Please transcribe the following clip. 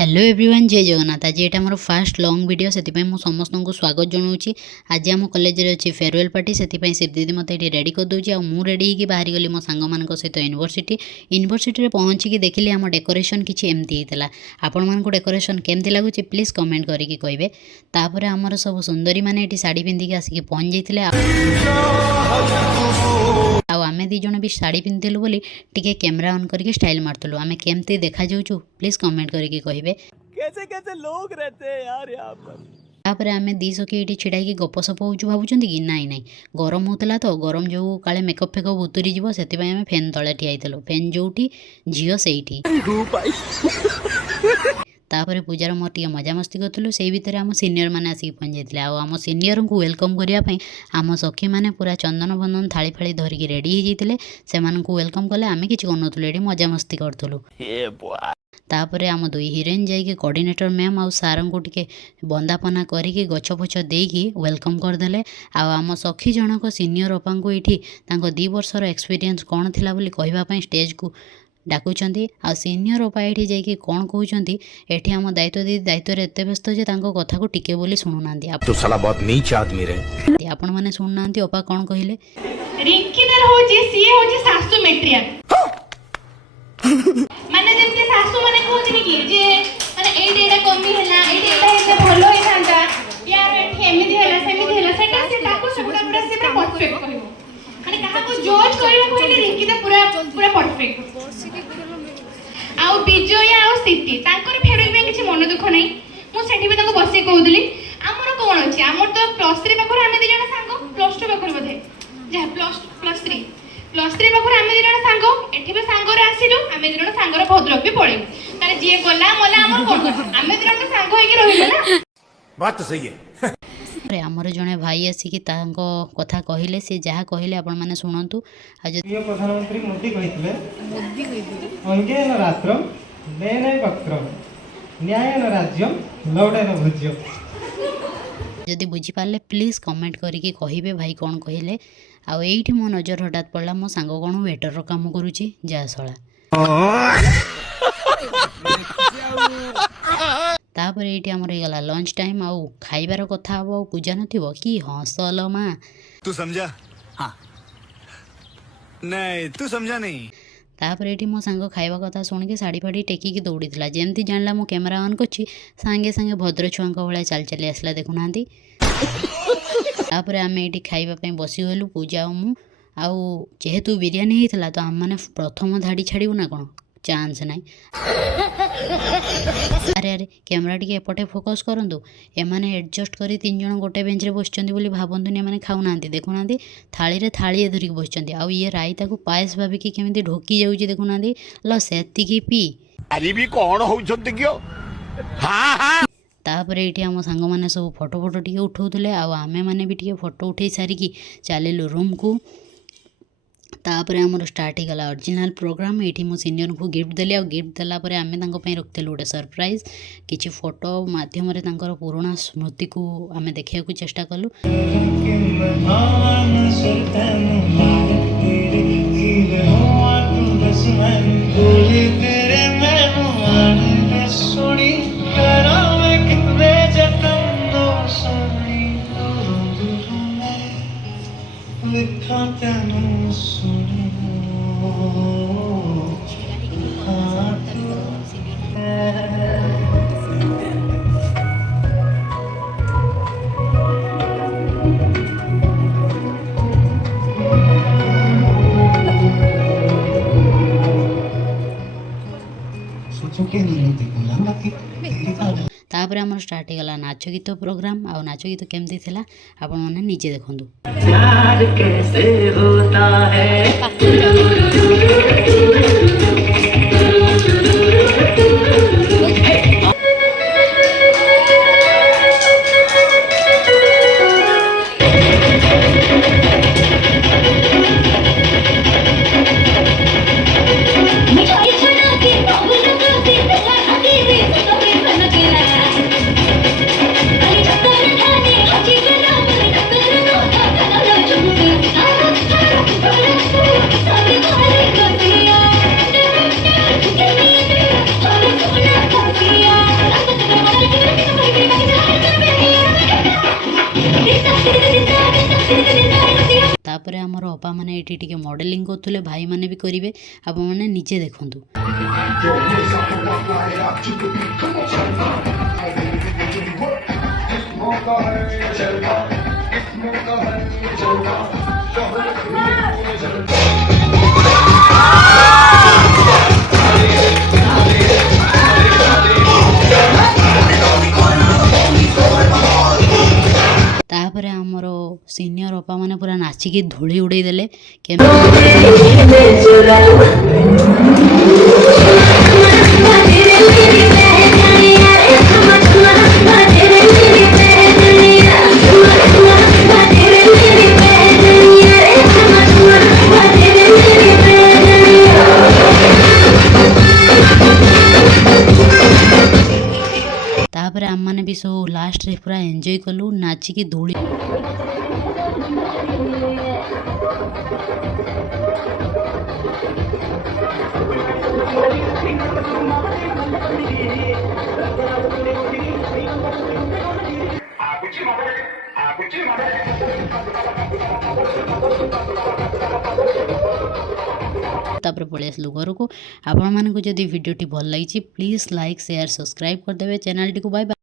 Hello everyone जय जगन्नाथ। आज यहाँ मोर फास्ट लॉन्ग वीडियो से समस्त को स्वागत जनाऊँगी। आज आम कॉलेज अच्छी फेयरवेल पार्टी से दीदी मत ये रेडी कर दूँ आ रेडी होगी बाहरी गली मो सांग मान सहित यूनिवर्सिटी पहुँचिकी देखिली आम डेकोरेशन किसी एमती होता। आपण मानक डेकोरेशन केमती लगुच प्लीज कमेंट करके कहे। तापर आमर सब सुंदरी मैंने ये शाढ़ी पिंधिकी आसिक पहुँच जाते। आमे दी जन भी शाढ़ी पिंधिलु बोली टिके कैमरा ऑन करके स्टाइल मारतलु। आमे केमती देखा जाऊँ प्लीज कमेंट करके कहे। कैसे कैसे लोग रहते हैं यार यहाँ पर। तापर आमे दी सखी ये छिड़ाई गपसप हो भावुं कि नाई नाई गरम होता तो गरम जो काले मेकअप फेकअप उतरी जीव से आम फैन तले ठियाइलु। फैन जोटी झील से तापर पूजार मोर टे मजामस्ती करूँ से भितर आम सीनियर मैंने आसिक पहुँच जाते। आम सीनियर को वेलकम करने आम सखी मैंने पूरा चंदन बंदन थाली फाड़ी धरिकी रेडी होते से वेलकम कले। आम कि करूँ ये मजामस्ती करूँ। तापर आम दुई हिरोइन जाइए कोऑर्डिनेटर मैम आउ सार को टिके बंदापना करिकी गछ फछ देकी वेलकम करदे। आम सखी जनक सीनियर अपा को ये 2 वर्षर एक्सपीरियंस कौन थिला बोली कहवाई स्टेज को डाकुचंती। आ सीनियर अपा ये जाइए कौन कहते ये आम दायित्व दीदी दायित्व एत व्यस्त जे कथा को टिके बोली शुणुना। तो साला बहुत नीच आदमी रे। आपण मैंने शुणुना अपा कौन कहले रिंकीदार होची सीए होची सासु मेट्रिया माने जेमते सासु माने कहउछनी कि जे माने एडी एडा कमी हैला एडी एडा हेते भलो होई थांता यार एठी एमिति हैला सेमिति हैला सेटा से ताको सबटा पूरा से पूरा परफेक्ट कहबो। माने कहा को जज करबा कहले रिंकीदा पूरा पूरा परफेक्ट। आउ विजय आउ सिटी तांकर फेडक में किछि मन दुख नै। मु सेठी भी ताको बसे कहउदली हमर कोन अछि हमर तो +3 पाखर आमे दी जण सांग +2 पाखर बधे जा +3 पाखर आमे दी जण सांग एठी भी सांग रे आसिलु आमे दी जण सांग रे भद्रक भी पळेउ तारे जे गला मला हमर कोन आमे दी जण सांग होई के रहिला ना। बात तो सही है। आमर जड़े भाई आसिकी कथा कहले सी जहाँ कहले आपण मैंने शुणु। प्रधानमंत्री मोदी कहते अंगेन रात्रम नयन वक्त्रम न्यायन राज्यम लौड़न भुज्यम। जदि बुझीपारे प्लीज कमेंट करके कहे भाई कौन कहले। आईटी मो नजर हठात पड़ा मो सांग कौन वेटर काम करुच्ची जा सला। तापर ये आमर गला लंच टाइम आउ खाइबार कथा हम आ पूजा नथिबो कि हसल माँ तू समझा? हाँ नहीं तू समझा नहीं। तापर ये मो सांग खाइबा कथा शुणिकी शाढ़ी फाड़ी टेकिकी दौड़ी जमती जानला मो कैमेरा ऑन कर सांगे सांगे भद्र छुआ भाया चाल चली आसला देखुना। तापर आम ये खाइबापी बसीगलु पूजा और मु जेहेतु बिरियानी होता तो आम मैंने प्रथम धाड़ी छाड़ू ना कौन चांस ना। अरे अरे कैमरा टी एपटे फोकस करूँ एमाने एडजस्ट कर 3 जन गोटे बेंच रे बसचंदी बोली भावंतुनि एमाने खाऊना देखुना थाली रे थाली धरिक बसचंदी आउ ये रायता को पायस भाविकी केमिति ढोकी जाउची देखुना ल सेतिकी पी अरे भी कौन होउछंती कियो। हां हां तापर ये आम सांग मैंने सब फोटो फोटो टी उठाऊले आमे मैंने भी टी फोटो उठे सारिकी चलू रूम को। तापर आमर स्टार्ट होगा ओरिजिनल प्रोग्राम। ये मो सीनियर को गिफ्ट देली आ गिफ्ट देला परे आमे तांको पई रखतेलु गोटे सरप्राइज किछि फोटो माध्यम रे तांकर पुराना स्मृति को आमे देखिया को चेष्टा कलु। तापर आम स्टार्ट होगा नाच गीत प्रोग्राम आ नाच गीत केमती थिला आपण माने नीचे देखंतु। प्यार कैसे होता है तापर आमर अप्पा मैंने ये टिके मॉडलिंग करुले भाई मैंने भी करेंगे आपण मैंने निजे देखु। तापर आमर सीनियर अप्पा मैंने पूरा नाचिकी धूली उड़े देले तापर आम मैंने भी सब लास्ट रे पूरा एंजॉय कलु नाचिकी धूली। तापर पलि आसलु घर को। आपण मानक जदि वीडियोटी भल लगी प्लीज लाइक शेयर सब्सक्राइब करदेवे चैनल टी को। Bye bye.